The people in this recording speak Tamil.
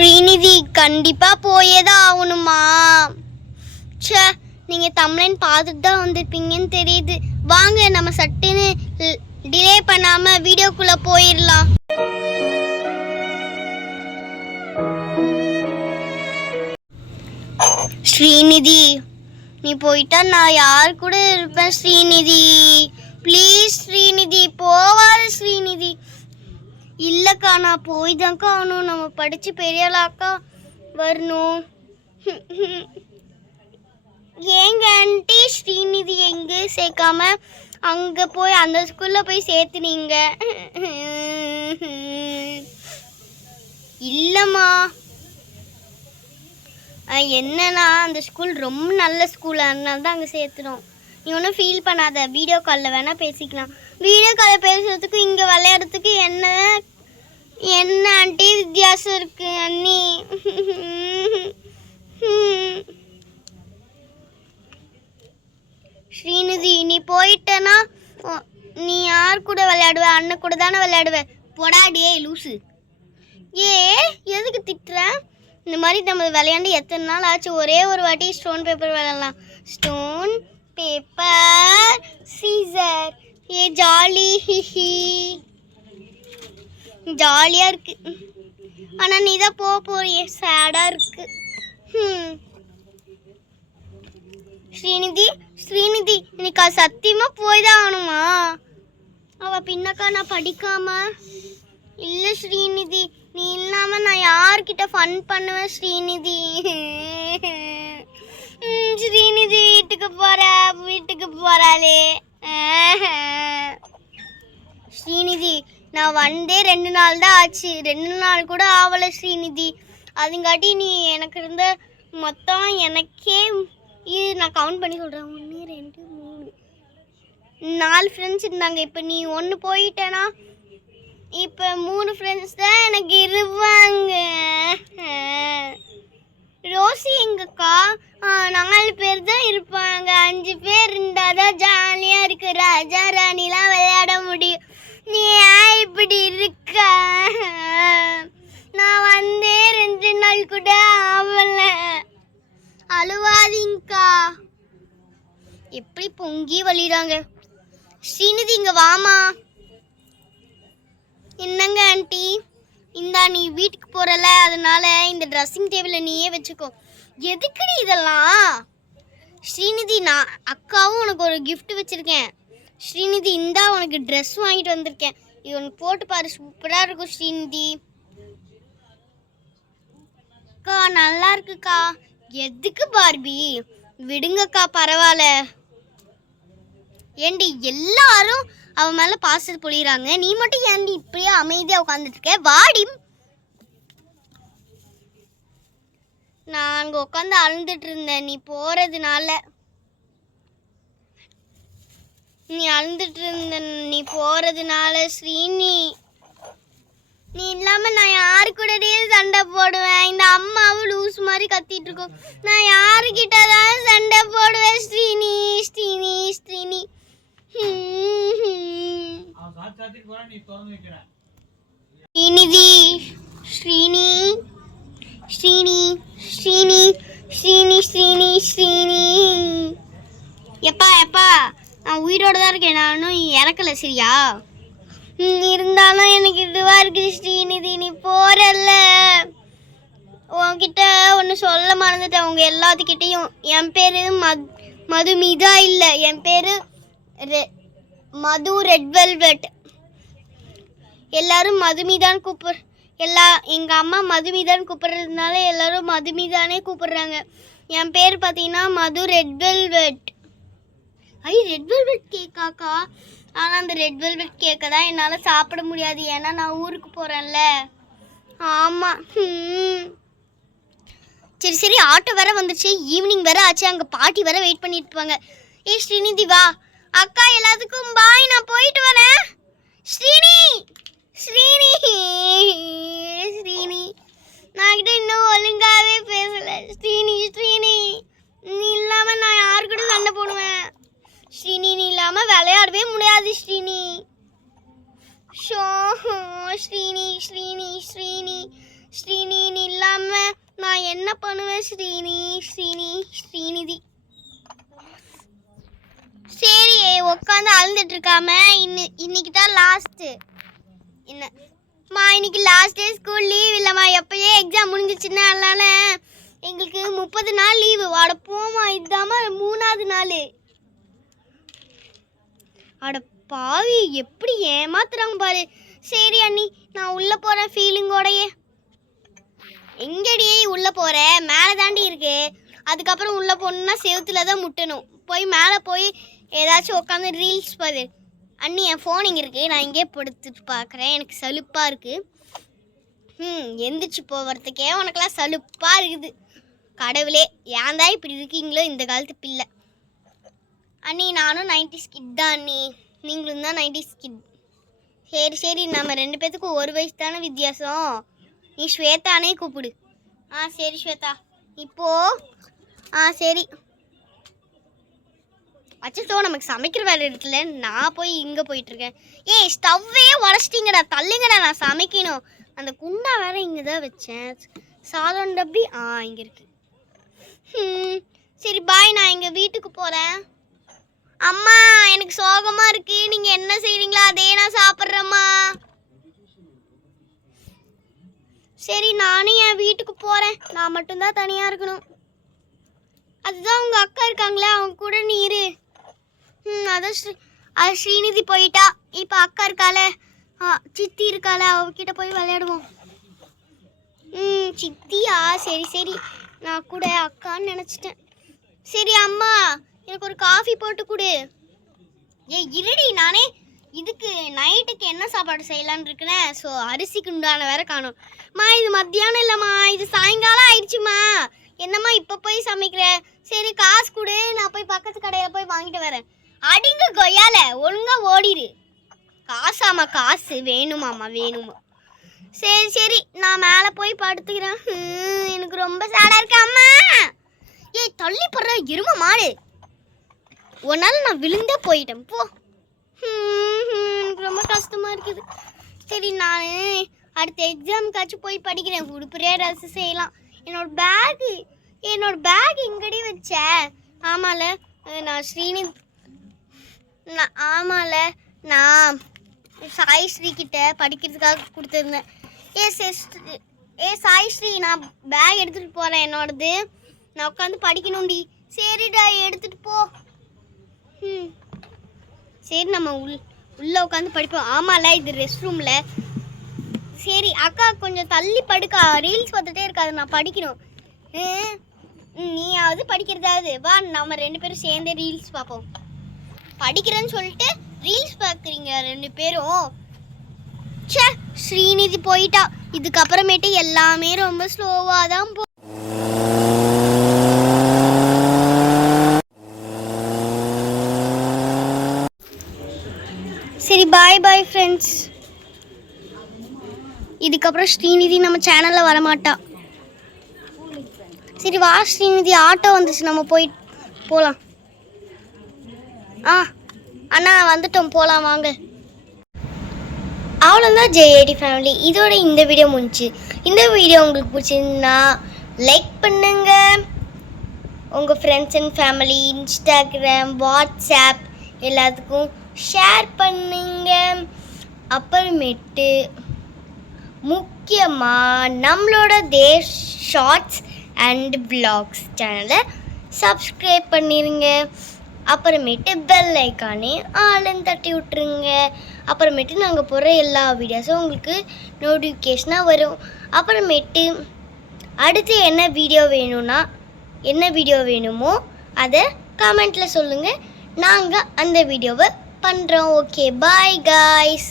ஸ்ரீநிதி கண்டிப்பா போயேதான் ஆகணுமா? ச்சே, நீங்க தமிழன் பார்த்துட்டு தான் வந்திருப்பீங்கன்னு தெரியுது. வாங்க நம்ம சட்டுன்னு டிலே பண்ணாம வீடியோக்குள்ள போயிடலாம். ஸ்ரீநிதி, நீ போயிட்டா நான் யார் கூட இருப்பேன்? ஸ்ரீநிதி ப்ளீஸ், ஸ்ரீநிதி போவாரு. ஸ்ரீநிதி இல்லைக்கா, நான் போய் தான்க்கா ஆகணும். நம்ம படித்து பெரியாளாக்கா வரணும். ஏங்க ஆண்டி, ஸ்ரீநிதி எங்கே சேர்க்காம அங்கே போய் அந்த ஸ்கூலில் போய் சேர்த்துனீங்க? இல்லைம்மா, என்னன்னா அந்த ஸ்கூல் ரொம்ப நல்ல ஸ்கூல், அதனால தான் அங்கே சேர்த்துனோம். நீ ஒன்றும் ஃபீல் பண்ணாத, வீடியோ காலில் வேணால் பேசிக்கலாம். வீடியோ காலில் பேசுறதுக்கு இங்கே விளையாடுறதுக்கு என்ன என்ன ஆண்டி வித்தியாசம் இருக்கு அண்ணி? ஸ்ரீநிதி, நீ போயிட்டனா நீ யார் கூட விளையாடுவ? அண்ணன் கூட தானே விளையாடுவ. பொடாடியே லூசு. எதுக்கு திட்டுற? இந்த மாதிரி நம்ம விளையாண்டு எத்தனை நாள் ஆச்சு? ஒரே ஒரு வாட்டி ஸ்டோன் பேப்பர் விளையாடலாம். Stone paper Caesar. ஜாலி, ஹிஹி, ஜாலியா இருக்கு. ஆனா நீ தான் போறியே, சேடா இருக்கு. ஸ்ரீநிதி, ஸ்ரீநிதி இன்னைக்கு சத்தியமா போய் தான் ஆகணுமா? அவ பின்னக்கா நான் படிக்காம இல்ல. ஸ்ரீநிதி, நீ இல்லாம நான் யார்கிட்ட ஃபன் பண்ணுவேன்? ஸ்ரீநிதி, ஸ்ரீநிதி வீட்டுக்கு போறாளே. ஸ்ரீநிதி, நான் வந்தே 2 நாள் தான் ஆச்சு. 2 நாள் கூட ஆகலை ஸ்ரீநிதி. அதுங்காட்டி நீ எனக்கு இருந்த மொத்தம் எனக்கே நான் கவுண்ட் பண்ணி சொல்கிறேன். 1 2 3 4 ஃப்ரெண்ட்ஸ் இருந்தாங்க. இப்போ நீ 1 போயிட்டேனா இப்போ 3 ஃப்ரெண்ட்ஸ் தான் எனக்கு இருப்பாங்க. ரோசி எங்கக்கா? 4 பேர் தான் இருப்பாங்க. 5 பேர் இருந்தால் தான் ஜாலியாக இருக்கு. ராஜா ராணிலாம் விளையாட முடியும். நீ ஏன் இப்படி இருக்க? நான் வந்தே 2 நாள் கூட ஆகல. அழுவாதீங்கக்கா. எப்படி பொங்கி வலிறாங்க. ஸ்ரீநிதி இங்க வாமா. என்னங்க ஆண்டி? இந்தா, நீ வீட்டுக்கு போறல, அதனால இந்த ட்ரெஸ்ஸிங் டேபிளை நீயே வச்சுக்கோ. எதுக்குடி இதெல்லாம்? ஸ்ரீநிதி, நான் அக்காவும் உனக்கு ஒரு கிஃப்ட் வச்சிருக்கேன். ஸ்ரீநிதி இந்தா, உனக்கு ட்ரெஸ் வாங்கிட்டு வந்திருக்கேன். இது உனக்கு போட்டு பாரு, சூப்பராக இருக்கும். ஸ்ரீநிதி அக்கா நல்லா இருக்குக்கா. எதுக்கு பார்பி? விடுங்கக்கா, பரவாயில்ல. ஏண்டி எல்லாரும் அவன் மேலே பாசத்தை பொழிகிறாங்க, நீ மட்டும் ஏண்டி இப்படியே அமைதியாக உட்காந்துட்டு இருக்க? வாடி. நான் அங்கே உட்காந்து அழுந்துட்டு இருந்தேன் நீ போகிறதுனால. நீ போகிறதுனால ஸ்ரீனி, நீ இல்லாமல் நான் யாரு கூடயே சண்டை போடுவேன்? இந்த அம்மாவும் லூஸ் மாதிரி கத்திட்டு இருக்கோம். நான் யாருக்கிட்ட தான் சண்டை போடுவேன்? ஸ்ரீனி, ஸ்ரீனி, ஸ்ரீனி. ஸ்ரீநிதி, ஸ்ரீனி, ஸ்ரீனி, ஸ்ரீனி, ஸ்ரீனி, ஸ்ரீனி, ஸ்ரீனி. எப்பா நான் உயிரோட தான் இருக்கேன். நான் இன்னும் இறக்கல, சரியா? இருந்தாலும் எனக்கு இதுவாக இருக்குது ஸ்ரீநிதி. நீ போறல்ல, உன்கிட்ட ஒன்று சொல்ல மறந்துட்டேன். உங்க எல்லாத்துக்கிட்டையும் என் பேர் மதுமிதா இல்லை, என் பேர் மது ரெட் வெல்வெட். எல்லாரும் மதுமிதான் எங்கள் அம்மா மதுமிதான் கூப்பிட்றதுனால எல்லாரும் மதுமிதானே கூப்பிடுறாங்க. என் பேர் பார்த்தீங்கன்னா Madhu red velvet. Red velvet கேக்காக்கா? ஆனால் அந்த ரெட் வெல்வெட் கேக்கை தான் என்னால் சாப்பிட முடியாது, ஏன்னா நான் ஊருக்கு போகிறேன்ல. ஆமாம். சரி, ஆட்டோ வேற வந்துச்சு, ஈவினிங் வேற ஆச்சு, அங்கே பாட்டி வேற வெயிட் பண்ணிட்டு இருப்பாங்க. ஸ்ரீநிதி வா. அக்கா எல்லாத்துக்கும் பாய், நான் போயிட்டு வரேன். ஸ்ரீனி, ஸ்ரீனி, ஸ்ரீனி, நான் கிட்ட இன்னும் ஒழுங்காவே பேசல. ஸ்ரீனி, ஸ்ரீனி, நீ இல்லாமல் நான் யாரு கூட சண்டை போடுவேன்? ஸ்ரீனி, நீ இல்லாமல் விளையாடவே முடியாது. ஸ்ரீனி, ஸ்ரீனி, ஸ்ரீனி, ஸ்ரீனி, ஸ்ரீனின்னு இல்லாமல் நான் என்ன பண்ணுவேன் ஸ்ரீநிதி. சரி உட்காந்து அழுந்துட்டு இருக்காம இன்னைக்கு தான் லாஸ்ட்டு. என்னம்மா இன்னைக்கு லாஸ்ட் டே ஸ்கூல் லீவ் இல்லைம்மா, எப்பயே எக்ஸாம் முடிஞ்சிச்சுன்னா அதனால எங்களுக்கு 30 நாள் லீவு. வாட போமா, இதுதாம்மா 3ஆவது நாள். அட பாவி எப்படி ஏமாத்துறாங்க பாரு. சரி அண்ணி நான் உள்ளே போகிறேன் ஃபீலிங்கோடையே. எங்கடியே உள்ளே போகிறேன், மேலே தாண்டி இருக்கு. அதுக்கப்புறம் உள்ளே போகணுன்னா செவுத்துல தான் முட்டணும். போய் மேலே போய் ஏதாச்சும் உட்காந்து ரீல்ஸ் பாரு. அண்ணி என் ஃபோன் இங்கே இருக்குது, நான் இங்கே படுத்துட்டு பார்க்குறேன். எனக்கு சலுப்பாக இருக்குது. எந்திரிச்சு போகிறதுக்கே உனக்கெல்லாம் சலுப்பாக இருக்குது. கடவுளே ஏன் தான் இப்படி இருக்கீங்களோ இந்த காலத்து பிள்ளை. அண்ணி நானும் 90s கிட் தான் அண்ணி, நீங்களும் தான் 90s கிட். சரி நம்ம 2 பேத்துக்கும் 1 வயசு தானே வித்தியாசம். நீ ஸ்வேதானே கூப்பிடு. சரி ஸ்வேதா. சரி அச்சோ நமக்கு சமைக்கிற வேலை இருக்குல்ல, நான் போய் இங்கே போயிட்டுருக்கேன். ஸ்டவ்வே உடச்சிட்டிங்கடா, தள்ளுங்கடா, நான் சமைக்கணும். அந்த குண்டா வேற இங்கே தான் வச்சேன். சாதம் டப்பி இங்கே இருக்கு. சரி பாய், நான் எங்கள் வீட்டுக்கு போகிறேன். அம்மா எனக்கு சோகமாக இருக்கு, நீங்கள் என்ன செய்கிறீங்களா அதே நான் சாப்பிட்றேம்மா. சரி நானும் என் வீட்டுக்கு போகிறேன், நான் மட்டும்தான் தனியாக இருக்கணும். அதுதான் உங்கள் அக்கா இருக்காங்களே, அவங்க கூட நீ இரு. அதான் ஸ்ரீநிதி போயிட்டா. இப்போ அக்கா இருக்காள, சித்தி இருக்காள, அவகிட்ட போய் விளையாடுவோம். சித்தியா? சரி நான் கூட அக்கான்னு நினச்சிட்டேன். சரி அம்மா எனக்கு ஒரு காஃபி போட்டு கொடு. இருடி, நானே இதுக்கு நைட்டுக்கு என்ன சாப்பாடு செய்யலான்னு இருக்கிறேன். ஸோ அரிசிக்கு உண்டான வேற காணும். இது மத்தியானம் இல்லைம்மா, இது சாயங்காலம் ஆயிடுச்சுமா. என்னம்மா இப்போ போய் சமைக்கிற? சரி காசு கொடு, நான் போய் பக்கத்து கடையில் போய் வாங்கிட்டு வரேன். அடிங்க கொய்யால, ஒழுங்கா ஓடிடு. காசு வேணுமாம்மா, வேணுமா? சரி நான் மேலே போய் படுத்துக்கிறேன். எனக்கு ரொம்ப சேடா இருக்கு அம்மா. தள்ளி போடுற இரும மாடு, ஒரு நாள் நான் விழுந்தே போயிட்டேன் போ. எனக்கு ரொம்ப கஷ்டமா இருக்குது. சரி நான் அடுத்த எக்ஸாமுக்காச்சும் போய் படிக்கிறேன். உடுப்புறையா ட்ரெஸ் செய்யலாம். என்னோட பேக் எங்கடி வச்ச? ஆமால நான் சாய் ஸ்ரீ கிட்ட படிக்கிறதுக்காக கொடுத்துருந்தேன். சாய் ஸ்ரீ, நான் பேக் எடுத்துகிட்டு போகிறேன் என்னோடது. நான் உட்காந்து படிக்கணும்டி. சரிடா எடுத்துகிட்டு போ. சரி நம்ம உள்ளே உட்காந்து படிப்போம். ஆமால இது ரெஸ்ட் ரூமில். சரி அக்கா கொஞ்சம் தள்ளி படுக்கா, ரீல்ஸ் பார்த்துட்டே இருக்காது, நான் படிக்கணும். நீயாவது படிக்கிறதாவது வா, நம்ம 2 பேரும் சேர்ந்தே ரீல்ஸ் பார்ப்போம். படிக்கிறேன்னு சொல்லிட்டு ரீல்ஸ் பார்க்குறீங்க 2 பேரும். ஸ்ரீநிதி போயிட்டா. இதுக்கப்புறமேட்டு எல்லாமே ரொம்ப ஸ்லோவாக தான் போ. சரி பாய் ஃப்ரெண்ட்ஸ். இதுக்கப்புறம் ஸ்ரீநிதி நம்ம சேனலில் வரமாட்டா. சரி வா ஸ்ரீநிதி, ஆட்டோ வந்துச்சு, நம்ம போகலாம். அண்ணா வந்துட்டோம், போகலாம் வாங்க. அவ்வளோதான் JAD ஃபேமிலி, இதோட இந்த வீடியோ முடிஞ்சு. இந்த வீடியோ உங்களுக்கு பிடிச்சிருந்தா லைக் பண்ணுங்க, உங்கள் friends and family, Instagram, WhatsApp எல்லாத்துக்கும் ஷேர் பண்ணுங்க. அப்புறமேட்டு முக்கியமாக நம்மளோட தேஷ் ஷார்ட்ஸ் அண்ட் vlogs சேனலை சப்ஸ்கிரைப் பண்ணிடுங்க. அப்புறமேட்டு பெல் ஐக்கானே ஆளுன்னு தட்டி விட்டுருங்க. அப்புறமேட்டு நாங்கள் போடுற எல்லா வீடியோஸும் உங்களுக்கு நோட்டிஃபிகேஷனாக வரும். அப்புறமேட்டு அடுத்து என்ன வீடியோ வேணுமோ அதை கமெண்ட்டில் சொல்லுங்கள், நாங்கள் அந்த வீடியோவை பண்ணுறோம். Okay bye guys.